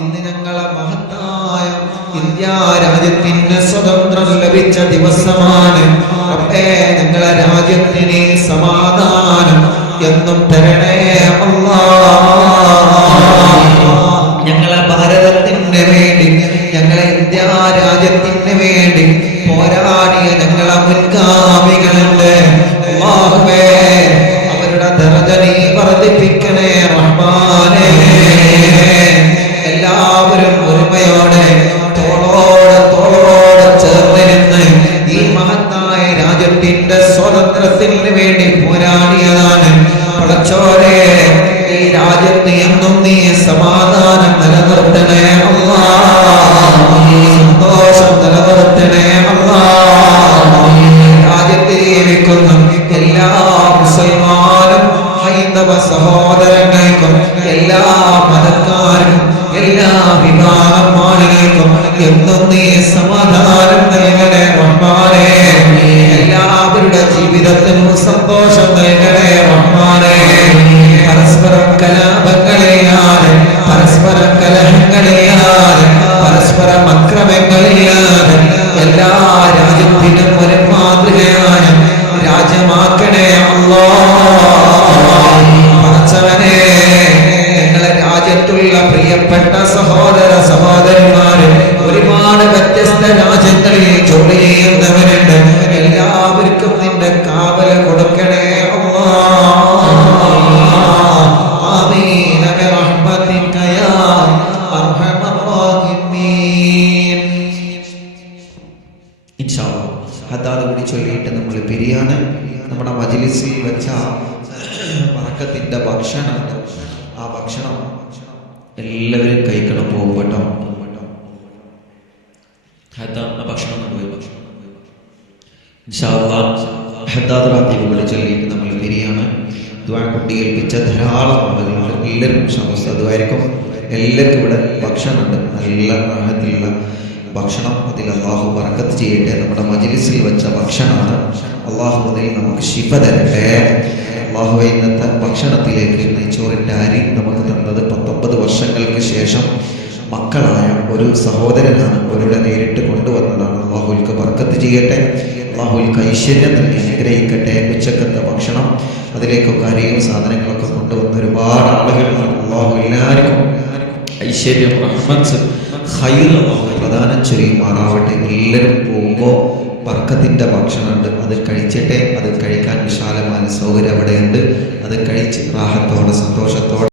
ഇന്ന് മഹത്തായ ഇന്ത്യ രാജ്യത്തിന് സ്വതന്ത്രം ലഭിച്ച ദിവസമാണ്. അപ്പേ ഞങ്ങളെ രാജ്യത്തിന് സമാധാനം എന്നും തരണേ അല്ലാ ഞങ്ങളെ ഭാരതത്തിന് വേണ്ടി ഞങ്ങളെ ഇന്ത്യ രാജ്യത്തിന് വേണ്ടി പോരാടിയ പടച്ചോരെ ഈ രാജ്യത്ത് എന്നും നീ സമാധാനം നിലനിർത്തണേ സന്തോഷം നിലനിർത്തണേ അല്ലാ. ജീവിക്കുന്ന എല്ലാ മുസൽമാനും ഹൈന്ദവ സഹോദരങ്ങൾക്കും എല്ലാ മതക്കാരും എല്ലാ വിഭാഗം ആളുകൾക്കും എന്നും നീ സമാധാനം നൽകണേ പ്രിയപ്പെട്ട സഹോദര സഹോദരന്മാര് ഒരുപാട് വ്യത്യസ്ത രാജ്യങ്ങളിൽ ജോലി ചെയ്യുന്നവരുണ്ട് എല്ലാവർക്കും നിന്റെ കാവല കൊടുക്കണേ അല്ലാ. ആമീൻ ബിറഹ്മതിക യാ അർഹമർ റഹീമീൻ. ഇൻഷാ അല്ലാ. കൂടി ചൊല്ലിയിട്ട് നമ്മൾ പിരിയാണ് നമ്മുടെ മജ്ലിസിൽ വെച്ച വറക്കത്തിന്റെ ഭക്ഷണം ആ ഭക്ഷണം എല്ലാവരും കഴിക്കണം ഹദ്ദാദ് ഭക്ഷണം കൊണ്ടുപോയി ഭക്ഷണം നമ്മൾ കുട്ടി ഏൽപ്പിച്ച ധാരാളം ആളുകളുണ്ട് എല്ലാവരും സമസ്തമായിരിക്കും എല്ലാവർക്കും ഇവിടെ ഭക്ഷണമുണ്ട്. നല്ല ആഹത്തിലുള്ള ഭക്ഷണം അതിൽ അള്ളാഹു ബർക്കത്ത് ചെയ്യട്ടെ. നമ്മുടെ മജ്ലിസിൽ വെച്ച ഭക്ഷണമാണ്. അള്ളാഹു അതിൽ നമുക്ക് ശിഫ തരട്ടെ. അള്ളാഹു ഇന്നത്തെ ഭക്ഷണത്തിലേക്ക് നെയ്ച്ചോറിന്റെ അരി നമുക്ക് തന്നത് പത്തൊമ്പത് വർഷങ്ങൾക്ക് ശേഷം മക്കളായ ഒരു സഹോദരനാണ് ഒരുടെ നേരിട്ട് കൊണ്ടുവന്നതാണ്. അള്ളാഹുൽക്ക് ബർക്കത്ത് ചെയ്യട്ടെ അള്ളാഹുൽക്ക് ഐശ്വര്യം നൽകി അനുഗ്രഹിക്കട്ടെ. ഉച്ചക്കത്തെ ഭക്ഷണം അതിലേക്കൊക്കെ അരിയും സാധനങ്ങളൊക്കെ കൊണ്ടുവന്ന ഒരുപാട് ആളുകളാണ് അള്ളാഹു എല്ലാവർക്കും. ഐശ്വര്യം റഹ്മത്ത് ഖൈർ അള്ളാഹു പ്രധാനം ചൊരിയുമാറാവട്ടെ. എല്ലാവരും പോകുമ്പോൾ ബർക്കത്തിന്റെ ഭക്ഷണമുണ്ട്. അത് കഴിച്ചിട്ടെ അത് വിശാലമായ സൗകര്യം അവിടെയുണ്ട്. അത് കഴിച്ച് റാഹത്തോടെ സന്തോഷത്തോടെ